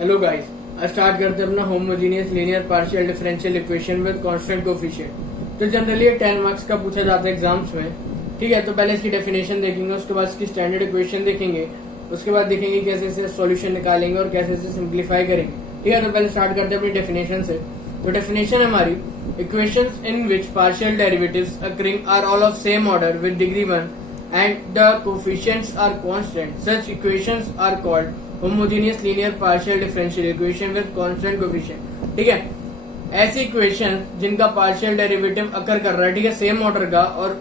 Hello guys, आज start करते हैं अपना homogeneous linear partial differential equation with constant coefficient. तो जनरली ये 10 मार्क्स का पूछा जाता है एग्जाम्स में। ठीक है, तो पहले इसकी डेफिनेशन देखेंगे, उसके बाद इसकी स्टैंडर्ड इक्वेशन देखेंगे, उसके बाद देखेंगे कैसे इसे सॉल्यूशन निकालेंगे और कैसे इसे सिंप्लीफाई करेंगे। ठीक है, तो पहले स्टार्ट करते हैं अपनी डेफिनेशन से। तो डेफिनेशन हमारी equations in which partial derivatives occurring are all of same order with degree 1 and the coefficients are constant. Such equations are called homogeneous linear partial differential equation with constant coefficient. ठीक है, ऐसी equation जिनका partial derivative अकर कर रहा है, ठीक है, same order का और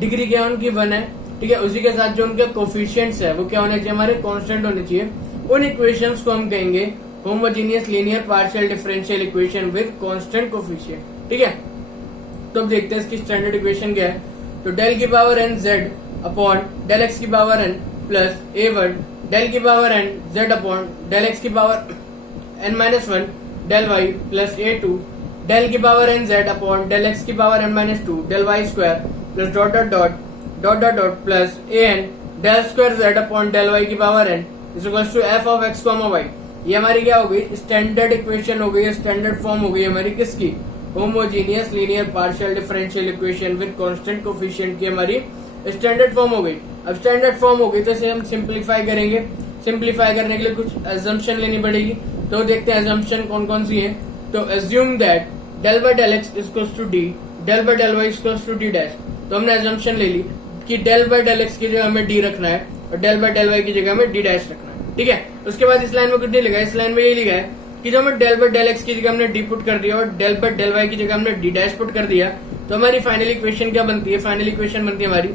डिग्री क्या उनकी 1 है, ठीक है, उसी के साथ जो उनके कोफिशिएंट्स है वो क्या होने चाहिए, हमारे कांस्टेंट होने चाहिए। उन इक्वेशंस को हम कहेंगे homogeneous linear partial differential equation with constant coefficient. ठीक है, तो अब देखते हैं इसकी स्टैंडर्ड इक्वेशन क्या है। तो डेल की power n z upon del x की पावर एन प्लस ए वन डेल की power n z upon del x की power N minus one del y plus ए टू डेल की power n z upon del x की power N minus two del y square plus dot dot dot dot dot dot plus a n del square z upon del Y की power n is equals to F of X comma Y. ये हमारी क्या हो गई, standard equation हो गई, standard form हो गई हमारी किसकी, homogeneous linear partial differential equation with constant coefficient की हमारी स्टैंडर्ड फॉर्म हो गई। अब स्टैंडर्ड फॉर्म हो गई तो इसे हम सिंप्लीफाई करेंगे। सिंप्लीफाई करने के लिए कुछ एजम्पशन लेनी पड़ेगी, तो देखते हैं एजम्पशन कौन कौन सी है। तो assume that del by del X equals to D del by del Y equals to D dash. तो हमने एजम्पशन ले ली कि डेल बाय डेल एक्स की जगह हमें डी रखना है और डेल बाय डेल वाई की जगह हमें डी डैश रखना है। ठीक है, उसके बाद इस लाइन में कुछ नहीं लिखा है, इस लाइन में ये लिखा है कि जो हमें डेल बाय डेल एक्स की जगह हमने डी पुट कर दिया और डेल बाय डेल वाई की जगह हमने डी डैश पुट कर दिया, तो हमारी फाइनल इक्वेशन क्या बनती है, फाइनल इक्वेशन बनती है हमारी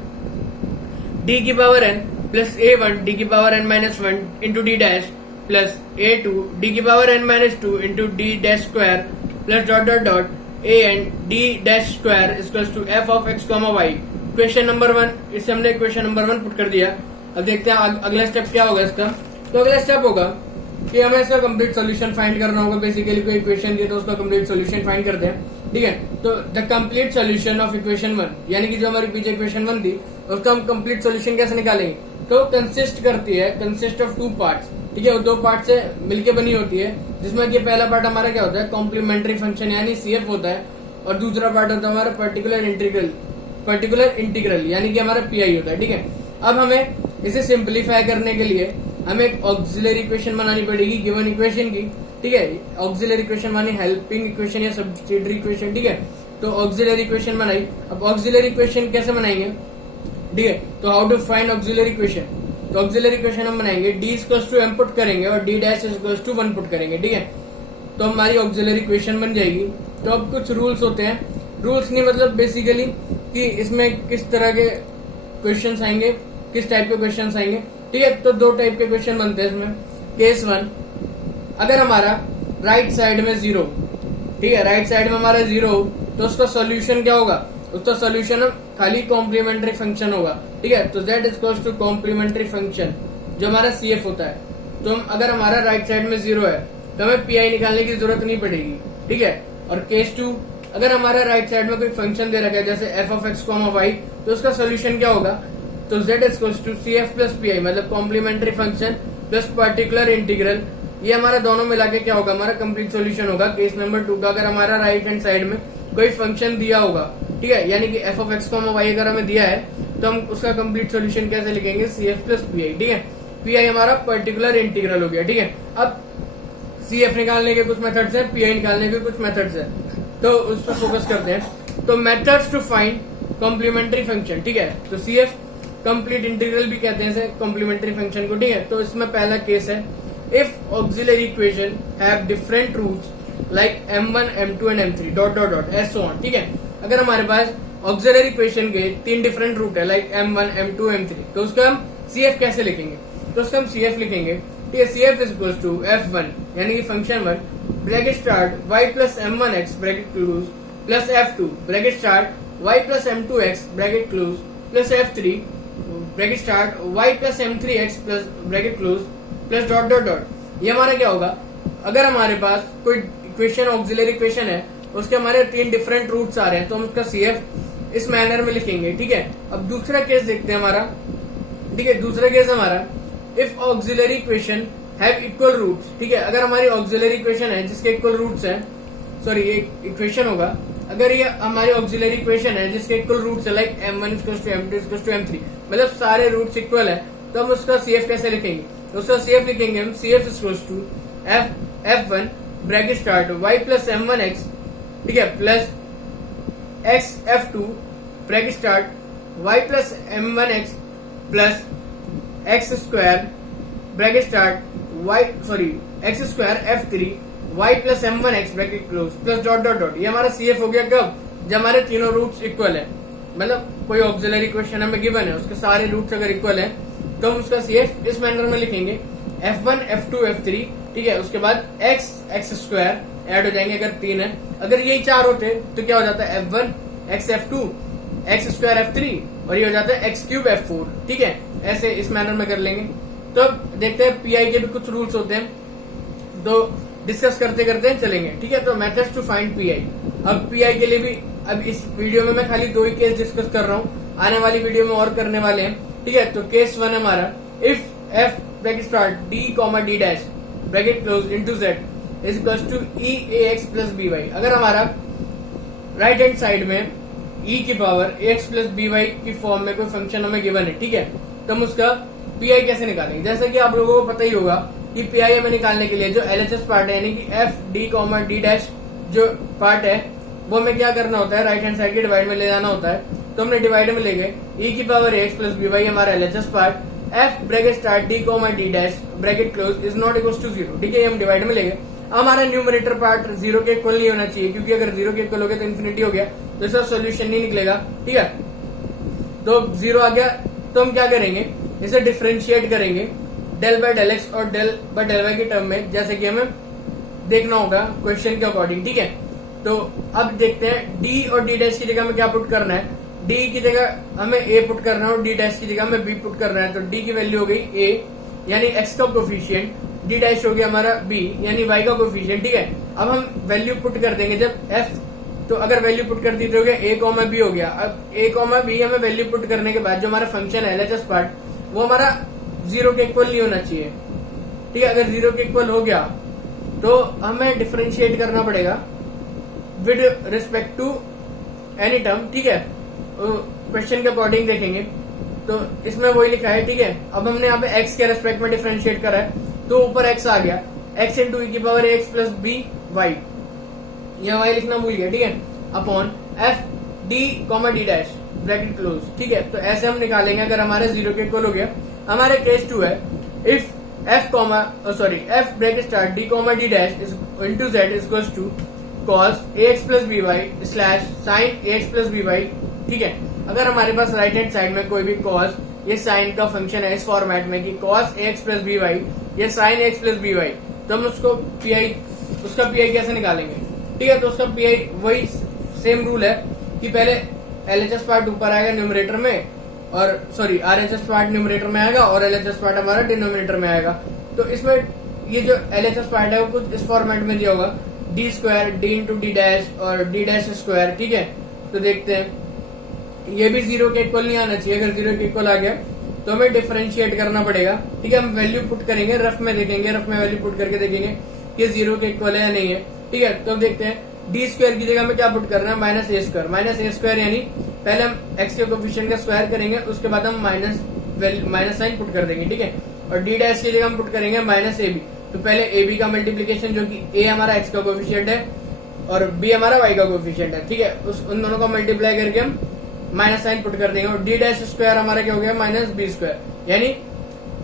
डी की पावर एन प्लस ए वन डी की power N minus one into D dash plus ए टू डी की power N minus two into D dash square plus dot dot dot A N D dash square equals to F of X comma Y. Equation number 1, इसे हमने equation number 1 put कर दिया। अब देखते हैं अगला step क्या होगा इसका। तो अगला स्टेप होगा कि हमें इसका कंप्लीट सॉल्यूशन फाइंड करना होगा। बेसिकली कोई इक्वेशन दी तो उसका कंप्लीट सॉल्यूशन फाइंड करते हैं। ठीक है, तो the complete solution of equation 1 यानी कि जो हमारी पीछे इक्वेशन 1 थी उसका हम कंप्लीट सॉल्यूशन कैसे निकालेंगे। तो कंसिस्ट करती है, कंसिस्ट ऑफ 2 पार्ट्स। ठीक है, वो 2 पार्ट से मिलकर बनी होती है, जिसमें ये पहला पार्ट हमारा क्या होता है, कॉम्प्लीमेंट्री फंक्शन यानी सीएफ होता है, और दूसरा पार्ट होता है हमारा पर्टिकुलर इंटीग्रल यानी कि हमारा पीआई होता है। ठीक है, अब हमें इसे सिंप्लीफाई करने के लिए हमें एक ऑक्सिलरी इक्वेशन बनानी पड़ेगी गिवन इक्वेशन की। ठीक है, ऑक्सिलरी इक्वेशन मानी हेल्पिंग इक्वेशन या सब्स्टिट्यूटरी इक्वेशन। ठीक है, तो ऑक्सिलरी इक्वेशन बनाई। अब ऑक्सिलरी इक्वेशन कैसे बनाएंगे, ठीक है, तो how to find auxiliary equation. तो ऑक्सिलरी इक्वेशन हम बनाएंगे D equals to M put करेंगे और D dash equals to 1 put करेंगे। ठीक है, तो हमारी ऑक्सिलरी इक्वेशन बन जाएगी। तो अब कुछ रूल्स होते हैं, रूल्स नहीं मतलब बेसिकली कि इसमें किस तरह के क्वेश्चन आएंगे, किस टाइप के क्वेश्चन आएंगे। ठीक है, तो 2 टाइप के क्वेश्चन बनते हैं इसमें। केस 1, अगर हमारा राइट साइड में 0, ठीक है, राइट साइड में हमारा 0 तो उसका सोल्यूशन क्या होगा, उसका सोल्यूशन खाली कॉम्प्लीमेंट्री फंक्शन होगा। ठीक है, तो z equals to complementary function जो हमारा CF होता है। तो हम अगर हमारा राइट साइड में 0 है तो हमें PI निकालने की जरूरत नहीं पड़ेगी। ठीक है, और केस 2, अगर हमारा राइट साइड में कोई फंक्शन दे रखा है जैसे F of X comma Y, तो उसका सोल्यूशन क्या होगा, तो z equals to CF plus PI मतलब complementary function plus particular integral. ये हमारा दोनों मिला के क्या होगा, हमारा कंप्लीट सॉल्यूशन होगा केस नंबर 2 का। अगर हमारा राइट हैंड साइड में कोई फंक्शन दिया होगा, ठीक है, यानी कि F of X comma Y अगर हमें दिया है तो हम उसका कंप्लीट सॉल्यूशन कैसे लिखेंगे, CF प्लस PI। ठीक है, PI हमारा पर्टिकुलर इंटीग्रल हो गया। ठीक है, अब CF निकालने के कुछ मेथड्स हैं, PI निकालने के कुछ मेथड्स हैं, तो उस पर फोकस करते हैं। तो methods to find complementary function. ठीक है, तो CF कंप्लीट इंटीग्रल भी कहते हैं कॉम्प्लीमेंट्री फंक्शन को। ठीक है, तो इसमें पहला केस है if auxiliary equation have different roots like m1 m2 and m3 dot dot dot and so on. ठीक है, अगर हमारे पास ऑक्सिलरी इक्वेशन के 3 डिफरेंट रूट है लाइक m1 m2 m3, तो उसका हम CF कैसे लिखेंगे, तो उसका हम CF लिखेंगे। ठीक है, CF is equals to f1 यानी कि function 1 bracket start y plus m1x bracket close plus f2 bracket start y plus m2x bracket close plus f3 bracket start y plus m3x plus bracket close plus dot dot dot. ये हमारा क्या होगा, अगर हमारे पास कोई equation auxiliary equation है उसके हमारे 3 डिफरेंट रूट्स आ रहे हैं तो हम उसका CF इस मैनर में लिखेंगे। ठीक है, अब दूसरा केस देखते हैं हमारा। ठीक है, दूसरा केस हमारा if auxiliary equation have equal roots, ठीक है। अगर हमारी ऑक्सिलरी इक्वेशन है जिसके इक्वल रूट्स हैं, सॉरी ये इक्वेशन होगा, अगर ये हमारी ऑक्सिलरी इक्वेशन है जिसके इक्वल रूट्स है लाइक m1 = m2 = m3, मतलब सारे रूट्स इक्वल है, तो हम उसका CF कैसे लिखेंगे? तो उसका CF लिखेंगे हम CF = f1 bracket start y + m1x, ठीक है, plus x f2 bracket start y + m1x plus x² bracket start x² f3 y + m1x bracket close plus dot dot dot. ये हमारा CF हो गया कब? जब हमारे तीनों रूट्स इक्वल है, मतलब कोई ऑक्सिलरी इक्वेशन हमें गिवन है, उसके सारे रूट्स अगर इक्वल है तो हम उसका CF इस मैनर में लिखेंगे f1 f2 f3, ठीक है। उसके बाद x² ऐड हो जाएंगे अगर 3 है, अगर यही 4 होते तो क्या हो जाता है f1 x f2 x² f3 और ये हो जाता है x³ f4, ठीक है। ऐसे इस मैनर में कर लेंगे। तो अब देखते हैं PI के भी कुछ रूल्स होते हैं, तो डिस्कस करते करते चलेंगे, ठीक है। तो मेथड्स टू फाइंड PI। अब PI के लिए भी अब इस वीडियो में मैं खाली 2 ही केस डिस्कस कर रहा हूँ, आने वाली वीडियो में और करने वाले हैं, ठीक है। तो केस 1 हमारा if f bracket start d, d' bracket close into z is equal to e ax + by। अगर हमारा राइट हैंड साइड में e की पावर ax + by की फॉर्म में कोई फंक्शन हमें गिवन है, ठीक है, तो हम उसका PI कैसे निकालेंगे? जैसा कि आप लोगों को पता ही होगा कि PI हमें निकालने के लिए जो LHS पार्ट है यानी कि f d, d' जो पार्ट है वो हमें क्या करना होता है, राइट हैंड साइड के डिवाइड में ले जाना होता है। तो हमने डिवाइड में ले गए e की पावर ax + by हमारा LHS part, f bracket start d, d' bracket close is not equal to 0, ठीक है, ये हम डिवाइड में ले गए। हमारा न्यूमरेटर पार्ट 0 के इक्वल नहीं होना चाहिए, क्योंकि अगर 0 के इक्वल हो गया तो इन्फिनिटी हो गया, तो इसका सोल्यूशन नहीं निकलेगा, ठीक है। तो 0 आ गया तो हम क्या करेंगे, इसे डिफरेंशिएट करेंगे del/del x और del/del y के टर्म में, जैसे कि हमें देखना होगा क्वेश्चन के अकॉर्डिंग, ठीक है। तो अब देखते हैं d और d' की जगह में क्या पुट करना है। d की जगह हमें a पुट करना है और d' की जगह हमें b पुट करना है। तो d की वैल्यू हो गई a यानी x का कोफिशिएंट, d' हो गया हमारा b यानी y का कोफिशिएंट, ठीक है। अब हम वैल्यू पुट कर देंगे जब f, तो अगर वैल्यू पुट कर दी तो हो गया a, b हो गया। अब a, b हमें वैल्यू पुट करने के बाद जो हमारा फंक्शन है LHS पार्ट वो हमारा 0 के इक्वल नहीं होना चाहिए, ठीक है। अगर 0 के इक्वल हो गया तो हमें डिफरेंशिएट करना पड़ेगा with respect to any term, ठीक है। क्वेश्चन के अकॉर्डिंग देखेंगे तो इसमें वही लिखा है, ठीक है। अब हमने यहाँ पे x के रेस्पेक्ट में डिफरेंशिएट करा है तो ऊपर x आ गया, x × e की पावर ax + b y, यहाँ y लिखना भूल गया, ठीक है, upon f d, d' bracket close, ठीक है। तो ऐसे हम निकालेंगे अगर हमारे 0 के इक्वल हो गया। हमारे केस 2 है if f bracket start d, d' into z is equal to cos ax + by sin ax + by, ठीक है। अगर हमारे पास राइट हैंड साइड में कोई भी cos ये साइन का फंक्शन है इस फॉर्मेट में कि cos ax + by ये sin ax + by, तो हम उसका PI कैसे निकालेंगे, ठीक है। तो उसका PI वही सेम रूल है कि पहले LHS पार्ट ऊपर आएगा न्यूमरेटर में और RHS पार्ट न्यूमरेटर में आएगा और LHS पार्ट हमारा डिनोमिनेटर में आएगा। तो इसमें ये जो LHS पार्ट है वो कुछ इस फॉर्मेट में दिया होगा d² d × d' और d'², ठीक है। तो देखते हैं ये भी 0 के इक्वल नहीं आना चाहिए, अगर 0 के इक्वल आ गया तो हमें डिफरेंशिएट करना पड़ेगा, ठीक है। हम वैल्यू पुट करेंगे, रफ में देखेंगे, रफ में वैल्यू पुट करके देखेंगे कि 0 के इक्वल है या नहीं है, ठीक है। तो देखते हैं d² की जगह में क्या पुट करना है, -a², यानी पहले हम x के कोफिशिएंट का स्क्वायर करेंगे, उसके बाद हम माइनस साइन पुट कर देंगे, ठीक है। और d' की जगह हम पुट करेंगे -ab, तो पहले ab का मल्टीप्लीकेशन जो कि a हमारा x का कोफिशिएंट है और b हमारा y का कोफिशिएंट है, ठीक है, उन दोनों का मल्टीप्लाई करके हम माइनस साइन पुट कर देंगे। और d' हमारा क्या हो गया -b², यानी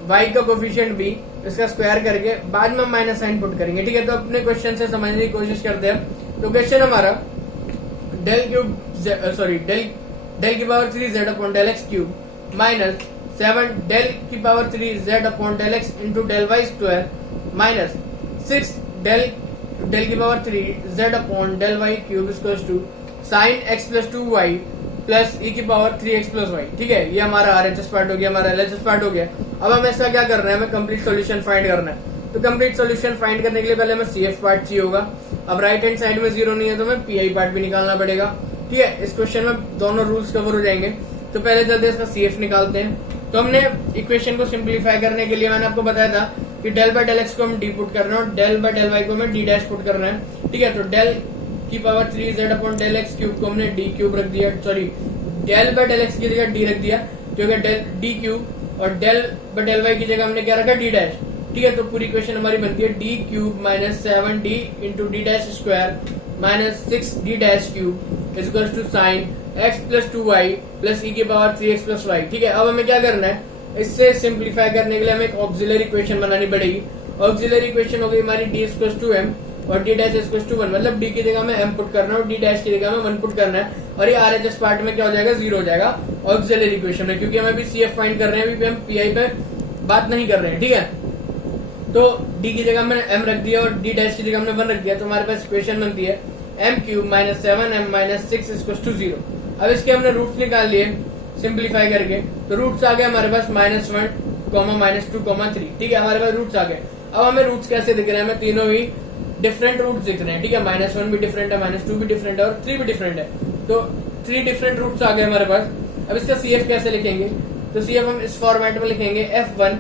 y का कोफिशिएंट b, इसका स्क्वायर करके बाद में हम माइनस साइन पुट करेंगे, ठीक है। तो अपने क्वेश्चन से समझने की कोशिश करते हैं। तो क्वेश्चन हमारा del की power 3z/del x³ minus 7 del की power 3z/del x into del y² minus 6 del की power 3z/del y³ equals to sin x + 2y plus e की पावर 3x + y, ठीक है। ये हमारा RHS पार्ट हो गया, हमारा LHS पार्ट हो गया। अब हमें ऐसा क्या करना है, हमें कंप्लीट सॉल्यूशन फाइंड करना है। तो कंप्लीट सॉल्यूशन फाइंड करने के लिए पहले हमें CF पार्ट चाहिए होगा। अब राइट हैंड साइड में 0 नहीं है तो हमें PI पार्ट भी निकालना पड़ेगा, ठीक है। इस क्वेश्चन में दोनों रूल्स कवर हो जाएंगे। तो पहले जल्दी इसका CF निकालते हैं। तो हमने इक्वेशन को सिंप्लीफाई करने के लिए मैंने आपको बताया था कि डेल बाय डेल एक्स को हम डी पुट कर रहे हैं और डेल बाय डेल वाई को हमें डी डैश पुट कर रहे हैं। ठीक है, तो डेल की power 3z upon del X cube को हमने डी क्यूब रख दिया, sorry del by del x की जगह डी रख दिया, क्योंकि डेल डी क्यूब और डेल बाय डेल वाई की जगह हमने क्या रखा, डी डैश। ठीक है, तो पूरी इक्वेशन हमारी बनती है D cube minus 7d into D dash square minus 6d dash cube is equal to sine x plus 2y plus E की पावर 3x प्लस वाई। ठीक है, अब हमें क्या करना है, इससे सिंप्लीफाई करने के लिए हमें एक ऑक्सिलरी इक्वेशन बनानी पड़ेगी। ऑक्सिलरी इक्वेशन हो गई हमारी डी इक्वल टू एम और डी डैश इक्वल टू 1, मतलब डी की जगह में एम पुट करना है और डी डैश की जगह में 1 पुट करना है, और ये आरएचएस पार्ट में क्या हो जाएगा, 0 हो जाएगा ऑक्सिलरी इक्वेशन में, क्योंकि हम अभी सीएफ फाइंड कर रहे हैं, अभी हम पीआई पे बात नहीं कर रहे हैं। ठीक है, तो डी की जगह हमने एम रख दिया और डी डैश की जगह हमने 1 रख दिया, तो हमारे पास इक्वेशन बनती है M cube minus 7m minus 6 equal to 0। अब इसके हमने रूट्स निकाल लिए सिंप्लीफाई करके, तो रूट्स आ गए हमारे पास -1, -2, 3। ठीक है, हमारे पास रूट्स आ गए। अब हमें रूट्स कैसे दिख रहे हैं, हमें तीनों ही डिफरेंट रूट्स दिख रहे हैं। ठीक है, -1 भी डिफरेंट है, -2 भी डिफरेंट है और 3 भी डिफरेंट है, तो 3 डिफरेंट रूट्स आ गए हमारे पास। अब इसका सीएफ कैसे लिखेंगे, तो सीएफ हम इस फॉर्मेट में लिखेंगे f1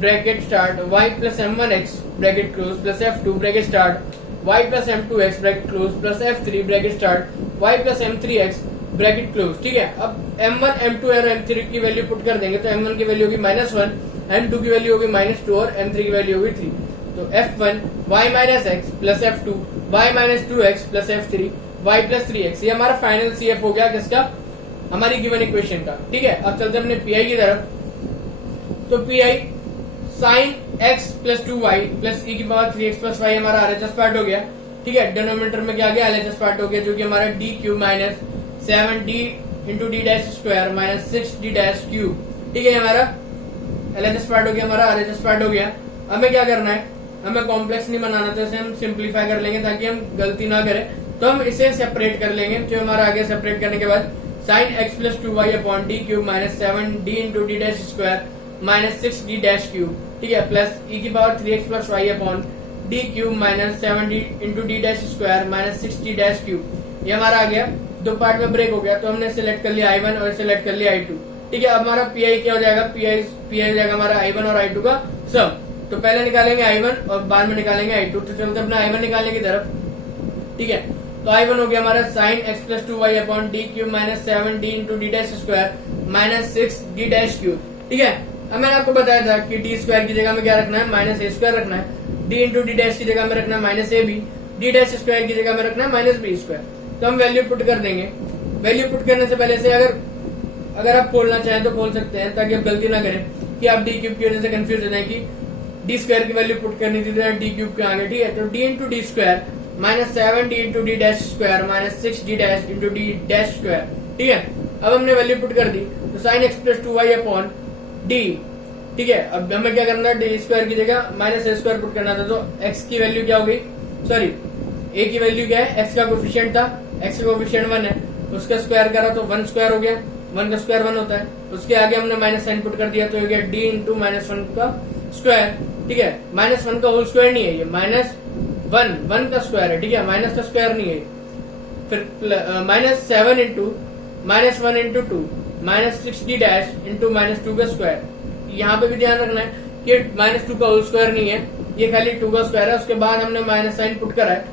bracket start y plus m1x bracket close plus f2 bracket start y plus m2x bracket close plus f3 bracket start y plus m3x bracket close. ठीक है, अब m1 m2 और m3 की value put कर देंगे, तो m1 की value होगी -1, m2 की वैल्यू होगी -2 और m3 की वैल्यू होगी 3। तो f1 y minus x plus f2 y minus 2x plus f3 y plus 3x, ये हमारा फाइनल सीएफ हो गया किसका, हमारी गिवन इक्वेशन का। ठीक है, अब चलते अपने पीआई की तरफ। तो pi sine x plus 2y plus E की पावर 3x प्लस वाई हमारा आरएचएस पार्ट हो गया। ठीक है, डिनोमिनेटर में क्या आ गया, एलएचएस पार्ट हो गया, जो कि हमारा D cube minus 7d into D dash square minus 6d dash cube. ठीक है, हमारा एलएचएस पार्ट हो गया, हमारा आरएचएस पार्ट हो गया। हमें क्या करना है, हमें कॉम्प्लेक्स नहीं बनाना, तो इसे हम सिंप्लीफाई कर लेंगे ताकि हम गलती ना करें, तो हम इसे सेपरेट कर लेंगे। जो हमारा आगे सेपरेट करने के बाद sine x plus 2y upon D cube minus 7d into D dash square minus 6d dash cube. ठीक है, प्लस ई की power 3x plus Y upon D cube minus 7d into D dash square minus 6d dash cube. ये हमारा आ गया, दो part में break हो गया, तो हमने सिलेक्ट कर लिया I1 और सिलेक्ट कर लिया I2। ठीक है, अब हमारा पीआई क्या हो जाएगा, पीआई हो जाएगा हमारा I1 और I2 का सम। तो पहले निकालेंगे I1 और बाद में निकालेंगे I2। तो चलते अपना I1 निकालने की तरफ। ठीक है, तो I1 हो गया हमारा sine x plus 2y upon D cube minus 7d into D dash square minus 6d dash cube. ठीक है, अब मैंने आपको बताया था कि डी स्क्वायर की जगह में क्या रखना है, माइनस ए स्क्वायर रखना है, डी इंटू डी डैश की जगह में रखना है minus A B, D dash square की जगह में रखना है माइनस बी स्क्वायर। तो हम वैल्यू पुट कर देंगे। वैल्यू पुट करने से पहले से अगर आप खोलना चाहें तो खोल सकते हैं, ताकि आप गलती ना करें कि आप डी क्यूब की वजह से कंफ्यूज हो जाए कि डी स्क्वायर की वैल्यू पुट करनी थी तो डी क्यूब के आगे। ठीक है, तो D into D square minus 7d into D dash square minus 6d dash into D dash square. ठीक है, अब हमने वैल्यू पुट कर दी, तो sign x plus 2y upon D. ठीक है, अब हमें क्या करना है, डी स्क्वायर की जगह माइनस ए स्क्वायर पुट करना था, तो x की वैल्यू क्या हो गई, सॉरी a की वैल्यू क्या है, x का कोफिशिएंट था, x का कोफिशिएंट 1 है, उसका स्क्वायर करा तो 1 स्क्वायर हो गया, 1 का स्क्वायर 1 होता है, उसके आगे हमने माइनस साइन पुट कर दिया, तो हो गया d इंटू माइनस 1 का स्क्वायर। ठीक है, माइनस 1 का होल स्क्वायर नहीं है, ये माइनस 1 का स्क्वायर है। ठीक है, माइनस का स्क्वायर नहीं है। फिर minus 7 into minus 1 into 2 minus 6d dash into minus 2 का स्क्वायर। यहाँ पे भी ध्यान रखना है कि माइनस 2 का होल स्क्वायर नहीं है, ये खाली 2 का स्क्वायर है। उसके बाद हमने माइनस साइन पुट करा है।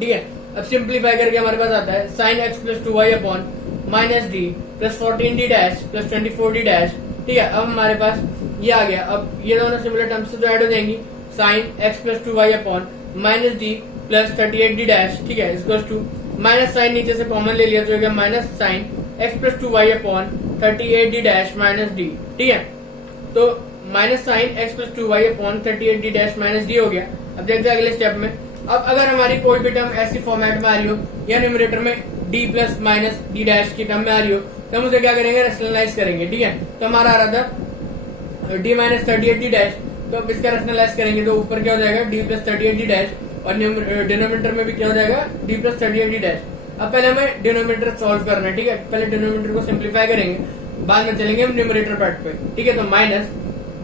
ठीक है, अब सिंप्लीफाई करके हमारे पास आता है sine x plus 2y upon minus d plus 14d dash plus 24d dash. ठीक है, अब हमारे पास ये आ गया। अब ये दोनों सिमिलर टर्म्स से जो ऐड हो जाएंगी, sign x plus 2y upon minus d plus 38d dash. ठीक है, इक्वल टू माइनस साइन नीचे से कॉमन ले लिया, तो हो गया minus sign x plus 2y upon 38d dash minus D. ठीक है, तो minus sign x plus 2y upon 38d dash minus D हो गया। अब देखते हैं अगले स्टेप में। अब अगर हमारी कोई भी टर्म ऐसी फॉर्मेट में आ रही हो या न्यूमरेटर में d plus minus D dash की टर्म में आ रही हो, तो हम उसे क्या करेंगे, रैशनलाइज करेंगे। ठीक है, तो हमारा आ रहा था d माइनस 38d डैश, तो अब इसका रैशनलाइज करेंगे तो ऊपर क्या हो जाएगा, d प्लस 38d डैश, और डिनोमिनेटर में भी क्या हो जाएगा, d प्लस 38d डैश। अब पहले हमें डिनोमिनेटर सॉल्व करना है। ठीक है, पहले डिनोमिनेटर को सिंप्लीफाई करेंगे, बाद में चलेंगे हम न्यूमरेटर पार्ट पे। ठीक है, तो minus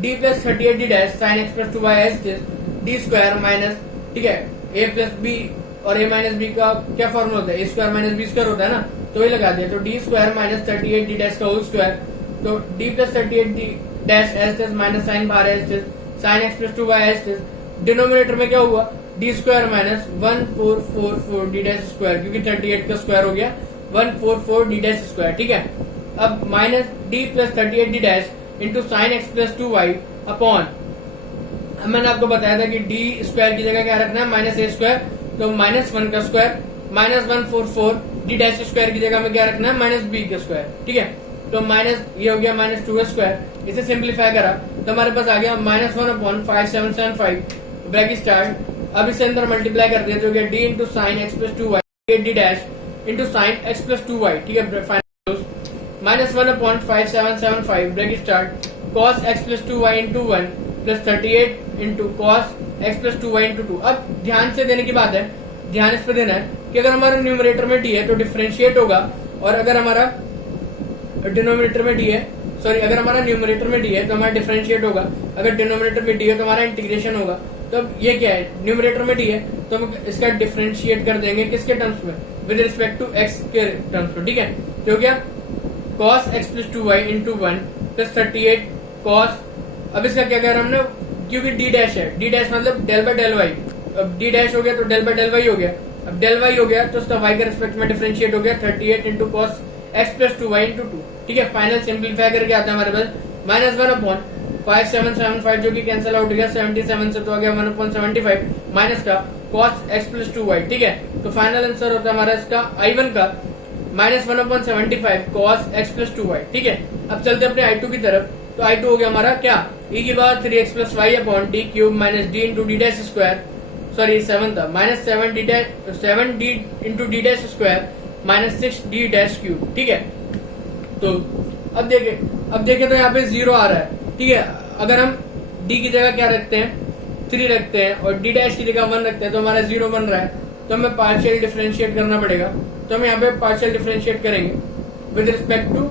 d plus 38d dash sine x plus 2y as d square minus, ठीक है, a प्लस बी और a माइनस बी का क्या फॉर्मूला होता है, a square minus b square होता है ना, तो ये लगा दिया। तो d square minus 38d dash का होल स्क्वायर, तो d plus 38d dash as minus sine बाहर है sine x plus two y as it is. Denominator में क्या हुआ, D square minus 1444 D dash square, क्योंकि 38 का स्क्वायर हो गया 144 डी डैश स्क्वायर। ठीक है, अब minus d plus 38 d dash into sine x plus two y upon, मैंने आपको बताया था कि डी स्क्वायर की जगह क्या रखना है, माइनस ए स्क्वायर, तो माइनस 1 का square, minus 144 D dash square की जगह में क्या रखना है, माइनस बी का स्क्वायर। ठीक है, तो माइनस ये हो गया माइनस 2 का स्क्वायर, इसे सिंप्लीफाई करा तो हमारे पास आ गया माइनस 1 अपॉन 5775 ब्रैकेट स्टार्ट। अब इसे अंदर मल्टीप्लाई कर दिया तो गया d into sine x plus two y d dash into sine x plus two y. ठीक है, final minus 1 upon 5775 bracket start cos x plus two y into 1 plus 38 into cos x plus two y into 2। अब ध्यान से देने की बात है, ध्यान इस पर देना है कि अगर हमारा न्यूमरेटर में डी है तो डिफरेंशिएट होगा, और अगर हमारा डिनोमिनेटर में डी है, सॉरी अगर हमारा न्यूमरेटर में डी है तो हमारा डिफरेंशिएट होगा, अगर डिनोमिनेटर में डी है तो हमारा इंटीग्रेशन होगा। तो अब ये क्या है, न्यूमरेटर में डी है तो हम इसका डिफरेंशिएट कर देंगे किसके टर्म्स में, विद रिस्पेक्ट टू एक्स के टर्म्स में। ठीक है, तो क्या cos x plus two y into 1 plus 38 cos, अब इसका क्या कर हमने, क्योंकि डी डैश है, डी डैश मतलब डेल बाय डेल वाई, अब डी डैश हो गया तो डेल बाय डेल वाई हो गया, अब डेल वाई हो गया तो उसका वाई के रिस्पेक्ट में डिफरेंशिएट हो गया 38 into cos x plus two y into 2। ठीक है, फाइनल सिंप्लीफाई करके आता है हमारे पास माइनस 1 अपॉन 5775 जो कि कैंसिल आउट हो गया 77 से, तो आ गया 1 अपॉन 75 माइनस का cos x plus two y. ठीक है, तो फाइनल आंसर होता है हमारा इसका I1 का minus 1 upon 75 cos x plus two y. ठीक है, अब चलते अपने I2 की तरफ, तो I2 हो गया हमारा क्या, e की power 3x plus Y upon D cube minus d into D dash square, sorry 7 था, minus 7 d into D dash square minus 6 d dash cube. ठीक है, तो अब देखे तो यहाँ पे 0 आ रहा है। ठीक है, अगर हम d की जगह क्या रखते हैं 3 रखते हैं और d डैश की जगह 1 रखते हैं तो हमारा 0 बन रहा है, तो हमें पार्शियल डिफरेंशिएट करना पड़ेगा। तो हम यहाँ पे पार्शियल डिफरेंशिएट करेंगे विद रिस्पेक्ट टू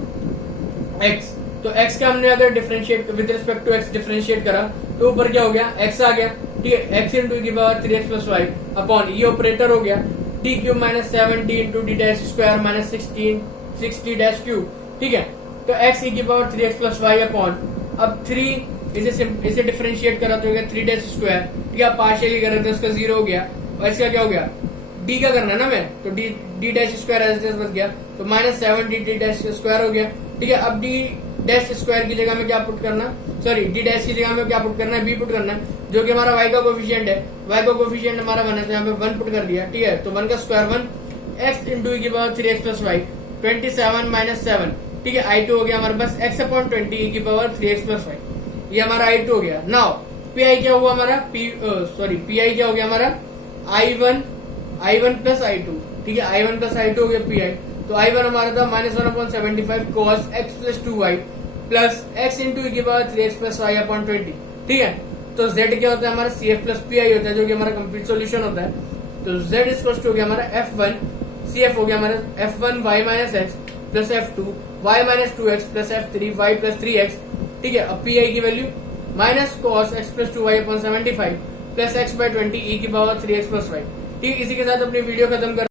x, तो x का हमने अगर differentiate with respect to x differentiate करा तो ऊपर क्या हो गया, x आ गया। ठीक है, x इंटू की power 3x plus Y upon ये ऑपरेटर हो गया d cube minus 7d into D dash square minus 6d dash cube. ठीक है, तो x e की power 3x plus Y upon, अब 3 इसे डिफरेंशिएट करा तो हो गया 3 डैश स्क्वायर। ठीक है, पार्शियली कर रहे थे उसका 0 हो गया, और इसका क्या हो गया, d का करना है ना मैं, तो d dash square as it बच गया, तो माइनस 7d डैश स्क्वायर हो गया। ठीक है, अब d डैश स्क्वायर की जगह में क्या पुट करना, सॉरी d डैश की जगह में क्या पुट करना है, b पुट करना है, जो कि हमारा y का कोफिशिएंट है, y का कोफिशिएंट हमारा 1 है तो यहाँ पे 1 पुट कर दिया। ठीक है, तो 1 का स्क्वायर 1 x इंटू की power 3x plus y 27 minus 7। ठीक है, I2 हो गया हमारे पास x अपॉन 20 e की पावर 3x प्लस वाई, ये हमारा I2 हो गया। नाउ PI क्या हुआ हमारा, PI क्या हो गया हमारा, I1 प्लस I2। ठीक है, I1 प्लस I2 हो गया PI, तो I1 हमारा था minus 1 upon 75 cos x plus 2y plus x into e की power 3x plus Y upon 20। ठीक है, तो Z क्या होता है हमारा CF प्लस PI होता है, जो कि हमारा कंप्लीट सॉल्यूशन होता है। तो Z इक्वल टू हो गया हमारा F1, CF हो गया हमारा F1 y minus x plus F2 y minus 2x plus F3 y plus 3x। ठीक है, अब PI की value minus cos x plus 2y upon 75 plus x by 20 e की पावर 3x प्लस वाई। ठीक है, इसी के साथ अपनी वीडियो खत्म कर